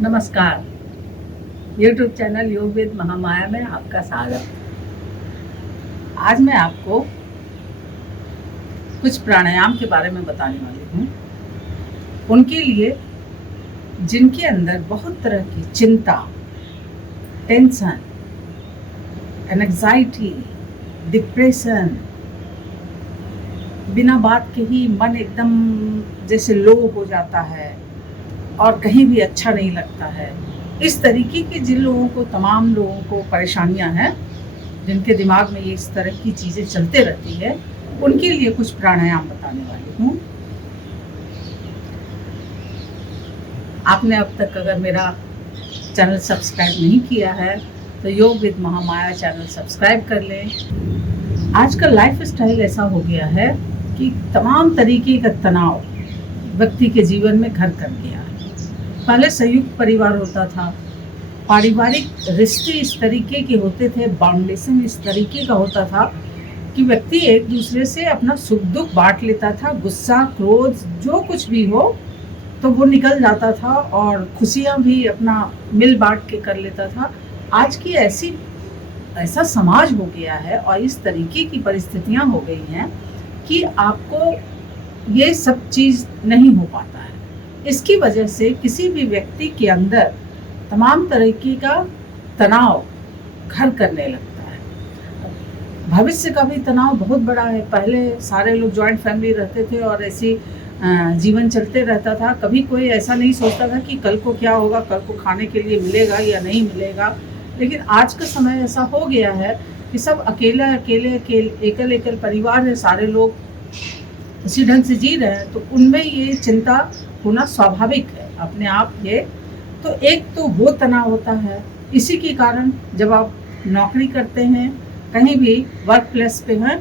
नमस्कार। YouTube channel योग with Mahamaya में आपका स्वागत। आज मैं आपको कुछ प्राणायाम के बारे में बताने वाली हूँ। उनके लिए जिनके अंदर बहुत तरह की चिंता, टेंशन, एंग्जाइटी, डिप्रेशन, बिना बात के ही मन एकदम जैसे लो हो जाता है और कहीं भी अच्छा नहीं लगता है। इस तरीके के जिन लोगों को, तमाम लोगों को परेशानियां हैं, जिनके दिमाग में ये इस तरह की चीज़ें चलते रहती है, उनके लिए कुछ प्राणायाम बताने वाली हूँ। आपने अब तक अगर मेरा चैनल सब्सक्राइब नहीं किया है तो योग विद महामाया चैनल सब्सक्राइब कर लें। आजकल लाइफ स्टाइल ऐसा हो गया है कि तमाम तरीके का तनाव व्यक्ति के जीवन में घर कर गया है। पहले संयुक्त परिवार होता था, पारिवारिक रिश्ते इस तरीके के होते थे, बाउंडेशन इस तरीके का होता था कि व्यक्ति एक दूसरे से अपना सुख दुख बांट लेता था। गुस्सा, क्रोध, जो कुछ भी हो तो वो निकल जाता था और खुशियाँ भी अपना मिल बांट के कर लेता था। आज की ऐसा समाज हो गया है और इस तरीके की परिस्थितियाँ हो गई हैं कि आपको ये सब चीज़ नहीं हो पाता है। इसकी वजह से किसी भी व्यक्ति के अंदर तमाम तरीके का तनाव घर करने लगता है। भविष्य का भी तनाव बहुत बड़ा है। पहले सारे लोग जॉइंट फैमिली रहते थे और ऐसी जीवन चलते रहता था। कभी कोई ऐसा नहीं सोचता था कि कल को क्या होगा, कल को खाने के लिए मिलेगा या नहीं मिलेगा। लेकिन आज का समय ऐसा हो गया है कि सब एकल एकल परिवार है, सारे लोग उसी ढंग से जी रहे हैं, तो उनमें ये चिंता होना स्वाभाविक है अपने आप। ये तो एक तो वो तनाव होता है। इसी के कारण जब आप नौकरी करते हैं, कहीं भी वर्क प्लेस पे हैं,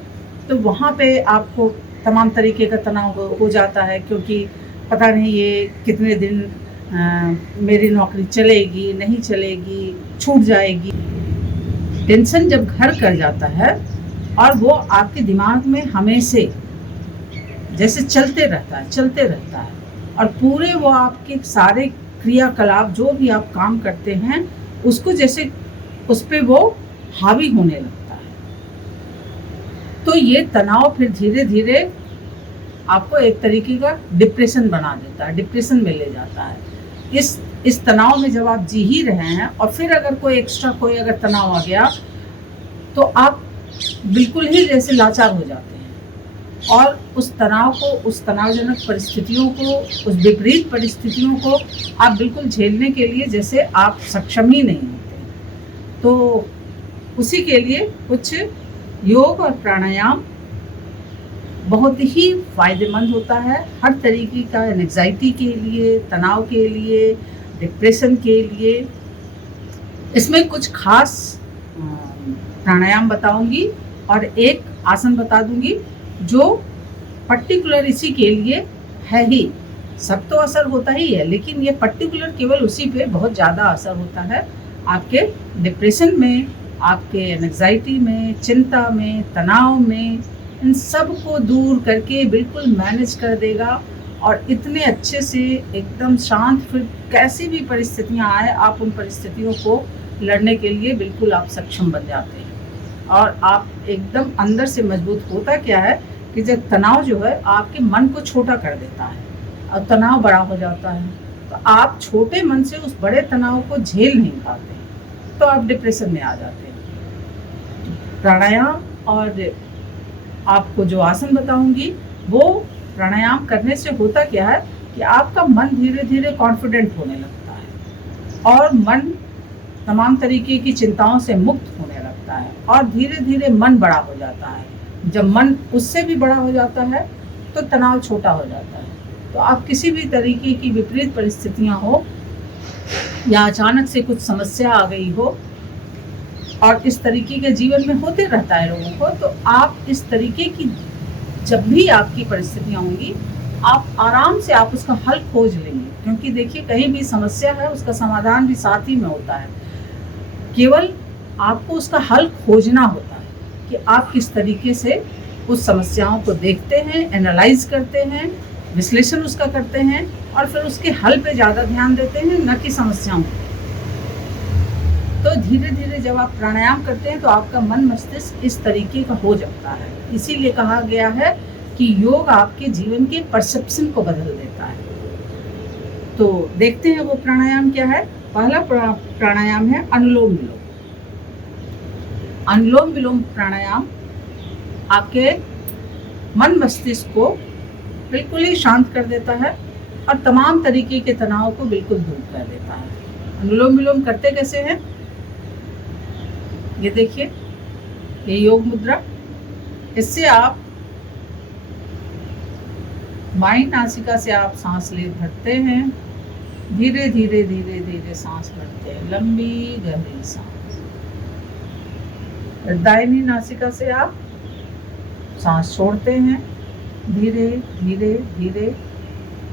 तो वहाँ पे आपको तमाम तरीके का तनाव हो जाता है, क्योंकि पता नहीं ये कितने दिन मेरी नौकरी चलेगी, नहीं चलेगी, छूट जाएगी। टेंशन जब घर कर जाता है और वो आपके दिमाग में हमेशा जैसे चलते रहता है और पूरे वो आपके सारे क्रियाकलाप, जो भी आप काम करते हैं, उसको जैसे उस पे वो हावी होने लगता है। तो ये तनाव फिर धीरे धीरे आपको एक तरीके का डिप्रेशन बना देता है, डिप्रेशन में ले जाता है। इस तनाव में जब आप जी ही रहे हैं और फिर अगर कोई एक्स्ट्रा कोई अगर तनाव आ गया तो आप बिल्कुल ही जैसे लाचार हो जाते हैं और उस तनाव को, उस तनावजनक परिस्थितियों को, उस विपरीत परिस्थितियों को आप बिल्कुल झेलने के लिए जैसे आप सक्षम ही नहीं होते। तो उसी के लिए कुछ योग और प्राणायाम बहुत ही फायदेमंद होता है हर तरीके का, एंग्जाइटी के लिए, तनाव के लिए, डिप्रेशन के लिए। इसमें कुछ खास प्राणायाम बताऊंगी और एक आसन बता दूंगी जो पर्टिकुलर इसी के लिए है ही। सब तो असर होता ही है, लेकिन ये पर्टिकुलर केवल उसी पे बहुत ज़्यादा असर होता है। आपके डिप्रेशन में, आपके एंग्जाइटी में, चिंता में, तनाव में, इन सब को दूर करके बिल्कुल मैनेज कर देगा और इतने अच्छे से एकदम शांत, फिर कैसी भी परिस्थितियाँ आए, आप उन परिस्थितियों को लड़ने के लिए बिल्कुल आप सक्षम बन जाते हैं और आप एकदम अंदर से मजबूत। होता क्या है कि जब तनाव जो है आपके मन को छोटा कर देता है और तनाव बड़ा हो जाता है, तो आप छोटे मन से उस बड़े तनाव को झेल नहीं पाते, तो आप डिप्रेशन में आ जाते हैं। प्राणायाम और आपको जो आसन बताऊंगी, वो प्राणायाम करने से होता क्या है कि आपका मन धीरे धीरे कॉन्फिडेंट होने लगता है और मन तमाम तरीके की चिंताओं से मुक्त होने लगता है और धीरे धीरे मन बड़ा हो जाता है। जब मन उससे भी बड़ा हो जाता है तो तनाव छोटा हो जाता है। तो आप किसी भी तरीके की विपरीत परिस्थितियां हो या अचानक से कुछ समस्या आ गई हो, और इस तरीके के जीवन में होते रहता है लोगों को, तो आप इस तरीके की जब भी आपकी परिस्थितियां होंगी, आप आराम से आप उसका हल खोज लेंगे। क्योंकि देखिए, कहीं भी समस्या है उसका समाधान भी साथ ही में होता है। केवल आपको उसका हल खोजना होता है कि आप किस तरीके से उस समस्याओं को देखते हैं, एनालाइज करते हैं विश्लेषण उसका करते हैं और फिर उसके हल पे ज़्यादा ध्यान देते हैं, न कि समस्याओं पे। तो धीरे धीरे जब आप प्राणायाम करते हैं तो आपका मन मस्तिष्क इस तरीके का हो जाता है। इसीलिए कहा गया है कि योग आपके जीवन के परसेप्शन को बदल देता है। तो देखते हैं वो प्राणायाम क्या है। पहला प्राणायाम है अनुलोम विलोम। अनुलोम विलोम प्राणायाम आपके मन मस्तिष्क को बिल्कुल ही शांत कर देता है और तमाम तरीके के तनाव को बिल्कुल दूर कर देता है। अनुलोम विलोम करते कैसे हैं, ये देखिए, ये योग मुद्रा। इससे आप बाईं नासिका से आप सांस ले भरते हैं, धीरे धीरे धीरे धीरे सांस भरते हैं, लंबी गहरी सांस। दाहिनी नासिका से आप सांस छोड़ते हैं, धीरे धीरे धीरे।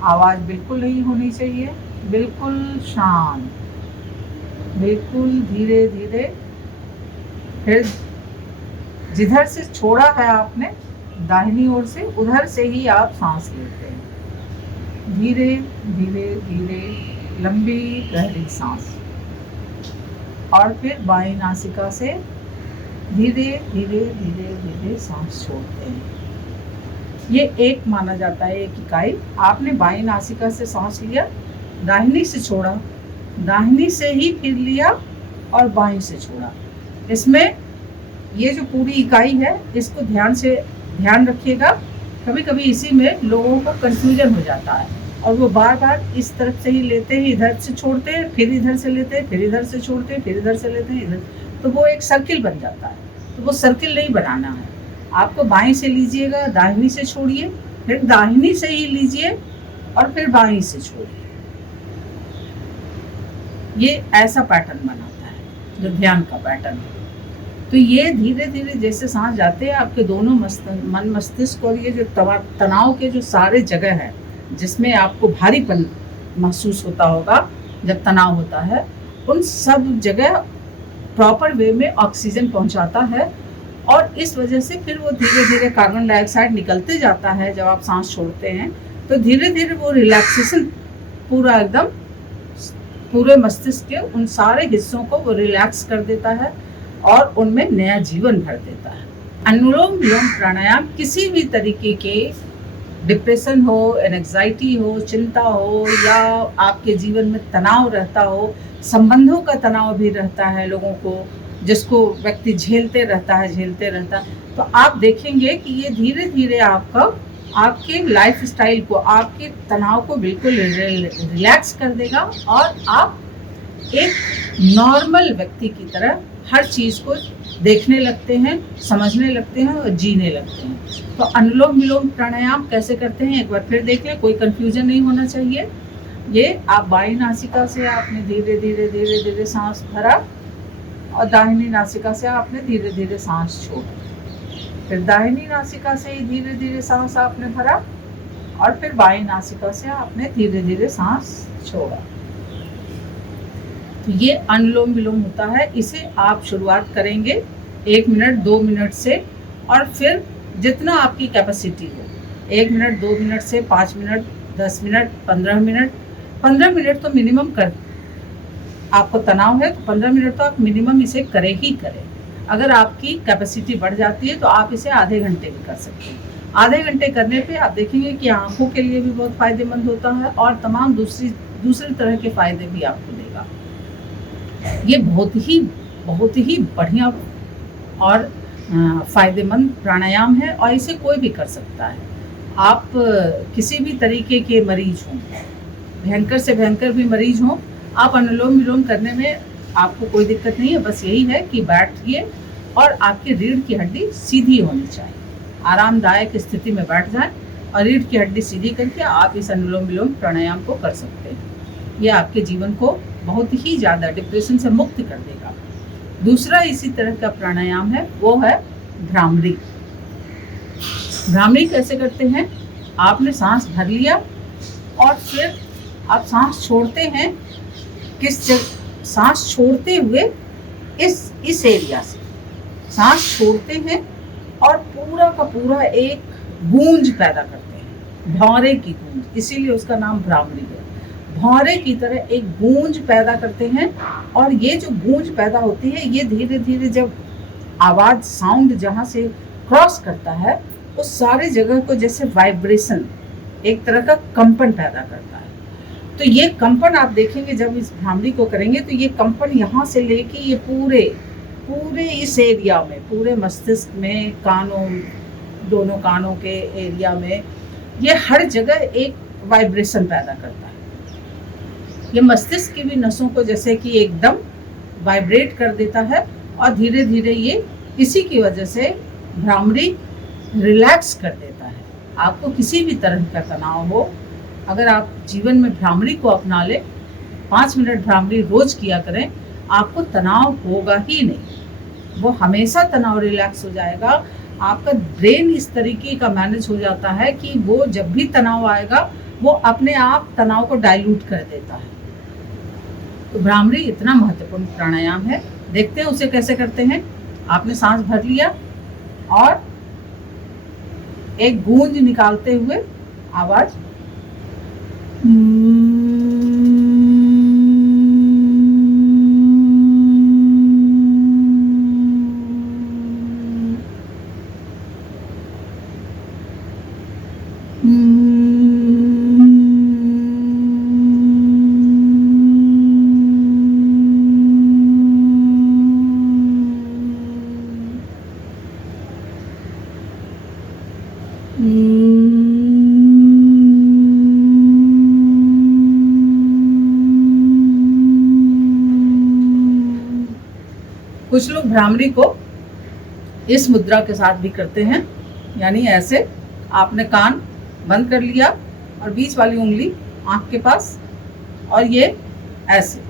आवाज बिल्कुल नहीं होनी चाहिए, बिल्कुल शांत, बिल्कुल धीरे धीरे। फिर जिधर से छोड़ा है आपने दाहिनी ओर से, उधर से ही आप सांस लेते हैं, धीरे धीरे धीरे, लंबी गहरी सांस। और फिर बाईं नासिका से धीरे धीरे धीरे धीरे सांस छोड़ते हैं। ये एक माना जाता है, एक इकाई। आपने बाईं नासिका से सांस लिया, दाहिनी से छोड़ा, दाहिनी से ही फिर लिया और बाईं से छोड़ा। इसमें ये जो पूरी इकाई है, इसको ध्यान रखिएगा। कभी कभी इसी में लोगों को कंफ्यूजन हो जाता है और वो बार बार इस तरफ से ही लेते हैं, इधर से छोड़ते हैं, फिर इधर से लेते हैं, फिर इधर से छोड़ते हैं, फिर इधर से लेते हैं, इधर। तो वो एक सर्किल बन जाता है। तो वो सर्किल नहीं बनाना है। आपको बाईं से लीजिएगा, दाहिनी से छोड़िए, फिर दाहिनी से ही लीजिए और फिर बाईं से छोड़िए। ये ऐसा पैटर्न बनाता है जो ध्यान का पैटर्न है। तो ये धीरे धीरे जैसे सांस जाते हैं, आपके दोनों मन मस्तिष्क और ये जो तनाव के जो सारे जगह है जिसमें आपको भारीपन महसूस होता होगा जब तनाव होता है, उन सब जगह प्रॉपर वे में ऑक्सीजन पहुंचाता है और इस वजह से फिर वो धीरे धीरे कार्बन डाइऑक्साइड निकलते जाता है। जब आप सांस छोड़ते हैं तो धीरे धीरे वो रिलैक्सेशन पूरा एकदम पूरे मस्तिष्क के उन सारे हिस्सों को वो रिलैक्स कर देता है और उनमें नया जीवन भर देता है। अनुलोम विलोम प्राणायाम किसी भी तरीके के डिप्रेशन हो, एंग्जाइटी हो, चिंता हो या आपके जीवन में तनाव रहता हो, संबंधों का तनाव भी रहता है लोगों को, जिसको व्यक्ति झेलते रहता है, तो आप देखेंगे कि ये धीरे धीरे आपके लाइफ स्टाइल को, आपके तनाव को बिल्कुल रिलैक्स कर देगा और आप एक नॉर्मल व्यक्ति की तरह हर चीज़ को देखने लगते हैं, समझने लगते हैं और जीने लगते हैं। तो अनुलोम विलोम प्राणायाम कैसे करते हैं एक बार फिर देख लें, कोई कंफ्यूजन नहीं होना चाहिए। ये आप बाईं नासिका से आपने धीरे धीरे धीरे धीरे सांस भरा और दाहिनी नासिका से आपने धीरे धीरे सांस छोड़ा। फिर दाहिनी नासिका से ही धीरे धीरे सांस आपने भरा और फिर बाईं नासिका से आपने धीरे धीरे सांस छोड़ा। तो ये अनुलोम विलोम होता है। इसे आप शुरुआत करेंगे 1 मिनट 2 मिनट से और फिर जितना आपकी कैपेसिटी हो, 1 मिनट 2 मिनट से 5 मिनट 10 मिनट 15 मिनट 15 मिनट तो मिनिमम कर। आपको तनाव है तो 15 मिनट तो आप मिनिमम इसे करें ही करें। अगर आपकी कैपेसिटी बढ़ जाती है तो आप इसे आधे घंटे भी कर सकते हैं। आधे घंटे करने पे आप देखेंगे कि आँखों के लिए भी बहुत फ़ायदेमंद होता है और तमाम दूसरी तरह के फ़ायदे भी आपको देगा। ये बहुत ही बढ़िया और फ़ायदेमंद प्राणायाम है और इसे कोई भी कर सकता है। आप किसी भी तरीके के मरीज हों, भयंकर से भयंकर भी मरीज हों, आप अनुलोम विलोम करने में आपको कोई दिक्कत नहीं है। बस यही है कि बैठिए और आपकी रीढ़ की हड्डी सीधी होनी चाहिए। आरामदायक स्थिति में बैठ जाएं और रीढ़ की हड्डी सीधी करके आप इस अनुलोम विलोम प्राणायाम को कर सकते हैं। ये आपके जीवन को बहुत ही ज़्यादा डिप्रेशन से मुक्त कर देगा। दूसरा इसी तरह का प्राणायाम है, वो है भ्रामरी। भ्रामरी कैसे करते हैं? आपने सांस भर लिया और फिर आप सांस छोड़ते हैं। सांस छोड़ते हुए इस एरिया से सांस छोड़ते हैं और पूरा का पूरा एक गूंज पैदा करते हैं। भौरे की गूंज, इसीलिए उसका नाम भ्रामरी है। भौरे की तरह एक गूंज पैदा करते हैं, और ये जो गूंज पैदा होती है ये धीरे धीरे जब आवाज साउंड जहाँ से क्रॉस करता है उस सारे जगह को जैसे वाइब्रेशन, एक तरह का कंपन पैदा करता है। तो ये कंपन आप देखेंगे जब इस भ्रामरी को करेंगे तो ये कंपन यहाँ से लेके ये पूरे पूरे इस एरिया में, पूरे मस्तिष्क में, कानों, दोनों कानों के एरिया में, ये हर जगह एक वाइब्रेशन पैदा करता है। ये मस्तिष्क की भी नसों को जैसे कि एकदम वाइब्रेट कर देता है, और धीरे धीरे ये इसी की वजह से भ्रामरी रिलैक्स कर देता है। आपको किसी भी तरह का तनाव हो, अगर आप जीवन में भ्रामरी को अपना लें, 5 मिनट भ्रामरी रोज किया करें, आपको तनाव होगा ही नहीं। वो हमेशा तनाव रिलैक्स हो जाएगा। आपका ब्रेन इस तरीके का मैनेज हो जाता है कि वो जब भी तनाव आएगा वो अपने आप तनाव को डाइल्यूट कर देता है। तो भ्रामरी इतना महत्वपूर्ण प्राणायाम है। देखते हैं उसे कैसे करते हैं। आपने सांस भर लिया और एक गूंज निकालते हुए आवाज कुछ लोग भ्रामरी को इस मुद्रा के साथ भी करते हैं, यानी ऐसे आपने कान बंद कर लिया और बीच वाली उंगली आंख के पास, और ये ऐसे,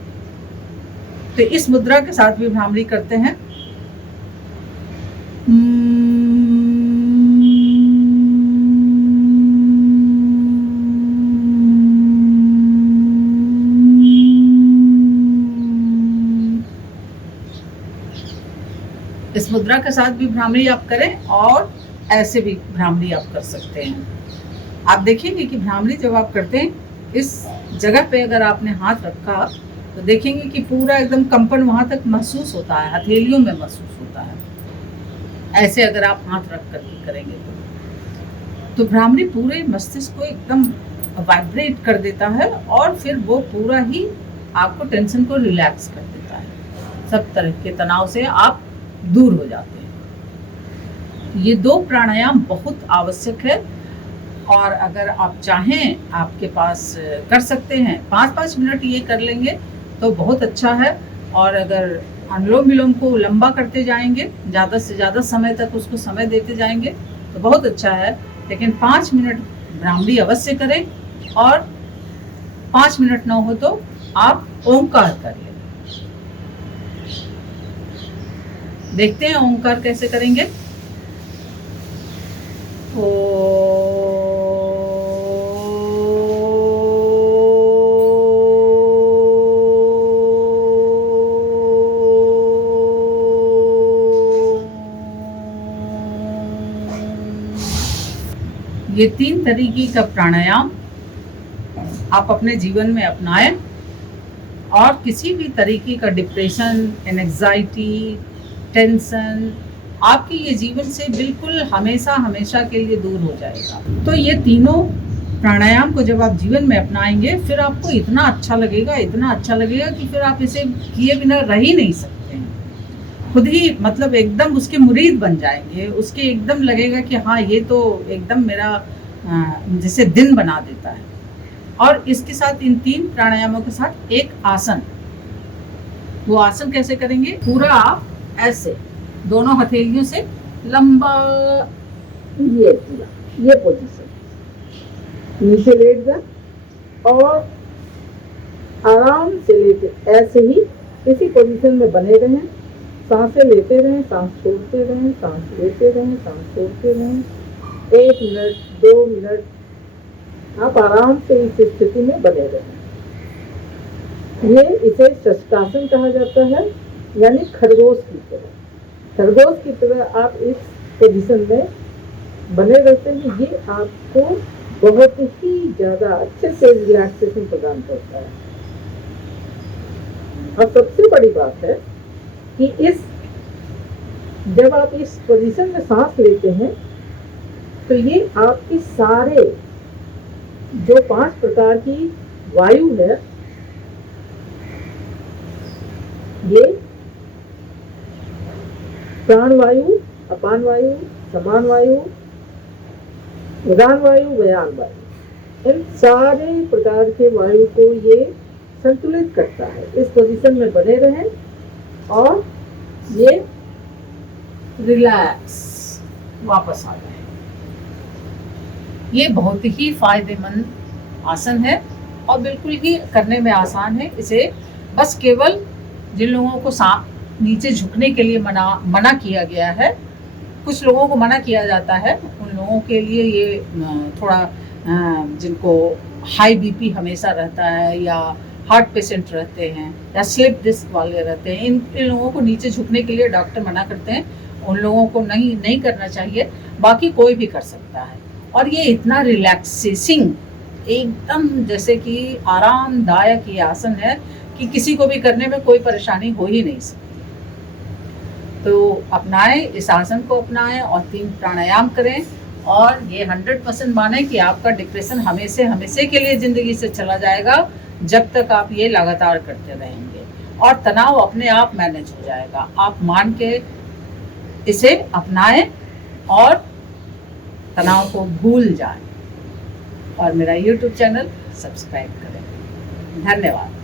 तो इस मुद्रा के साथ भी भ्रामरी करते हैं। इस मुद्रा के साथ भी भ्रामरी आप करें, और ऐसे भी भ्रामरी आप कर सकते हैं। आप देखेंगे कि भ्रामरी जब आप करते हैं, इस जगह पे अगर आपने हाथ रखा तो देखेंगे कि पूरा एकदम कंपन वहाँ तक महसूस होता है, हथेलियों में महसूस होता है। ऐसे अगर आप हाथ रख कर करेंगे तो भ्रामरी पूरे मस्तिष्क को एकदम वाइब्रेट कर देता है, और फिर वो पूरा ही आपको टेंशन को रिलैक्स कर देता है। सब तरह के तनाव से आप दूर हो जाते हैं। ये 2 प्राणायाम बहुत आवश्यक है, और अगर आप चाहें आपके पास कर सकते हैं। 5-5 मिनट ये कर लेंगे तो बहुत अच्छा है, और अगर अनुलोम विलोम को लंबा करते जाएंगे, ज़्यादा से ज़्यादा समय तक उसको समय देते जाएंगे तो बहुत अच्छा है। लेकिन 5 मिनट भ्रामरी अवश्य करें, और 5 मिनट ना हो तो आप ओंकार कर लें। देखते हैं ओंकार कैसे करेंगे। ये 3 तरीके का प्राणायाम आप अपने जीवन में अपनाएं, और किसी भी तरीके का डिप्रेशन, एंजाइटी, टेंशन आपके ये जीवन से बिल्कुल हमेशा हमेशा के लिए दूर हो जाएगा। तो ये तीनों प्राणायाम को जब आप जीवन में अपनाएंगे, फिर आपको इतना अच्छा लगेगा, इतना अच्छा लगेगा कि फिर आप इसे किए बिना रह ही नहीं सकते हैं। खुद ही मतलब एकदम उसके मुरीद बन जाएंगे, उसके एकदम लगेगा कि हाँ ये तो एकदम मेरा जैसे दिन बना देता है। और इसके साथ इन 3 प्राणायामों के साथ एक आसन, वो आसन कैसे करेंगे, पूरा आप ऐसे दोनों हथेलियों से लंबा, ये पूरा ये पोजीशन, नीचे लेट जा और आराम से लेटे ऐसे ही इसी पोजीशन में बने रहें। सांसें लेते रहें, सांस छोड़ते रहें, सांस लेते रहें, सांस छोड़ते रहें। 1 मिनट 2 मिनट आप आराम से इस स्थिति में बने रहें। ये इसे शशकासन कहा जाता है, यानी खरगोश की तरह। खरगोश की तरह आप इस पोजीशन में बने रहते हैं। ये आपको बहुत ही ज़्यादा अच्छे से रिलैक्सेशन प्रदान करता है। और सबसे बड़ी बात है कि जब आप इस पोजीशन में सांस लेते हैं तो ये आपके सारे जो 5 प्रकार की वायु है, ये प्राण वायु, अपान वायु, समान वायु, उदान वायु, व्यान वायु, इन सारे प्रकार के वायु को ये संतुलित करता है। इस पोजीशन में बने रहें और ये रिलैक्स वापस आ जाए। ये बहुत ही फायदेमंद आसन है और बिल्कुल ही करने में आसान है। इसे बस केवल जिन लोगों को नीचे झुकने के लिए मना किया गया है, कुछ लोगों को मना किया जाता है, उन लोगों के लिए ये थोड़ा जिनको हाई बीपी हमेशा रहता है या हार्ट पेशेंट रहते हैं या स्लिप डिस्क वाले रहते हैं, इन लोगों को नीचे झुकने के लिए डॉक्टर मना करते हैं। उन लोगों को नहीं करना चाहिए, बाकी कोई भी कर सकता है। और ये इतना रिलैक्सेसिंग, एकदम जैसे कि आरामदायक ये आसन है कि किसी को भी करने में कोई परेशानी हो ही नहीं सकती। तो अपनाएं, इस आसन को अपनाएं और 3 प्राणायाम करें और ये 100% माने कि आपका डिप्रेशन हमेशा के लिए ज़िंदगी से चला जाएगा, जब तक आप ये लगातार करते रहेंगे, और तनाव अपने आप मैनेज हो जाएगा। आप मान के इसे अपनाएं और तनाव को भूल जाएं और मेरा YouTube चैनल सब्सक्राइब करें। धन्यवाद।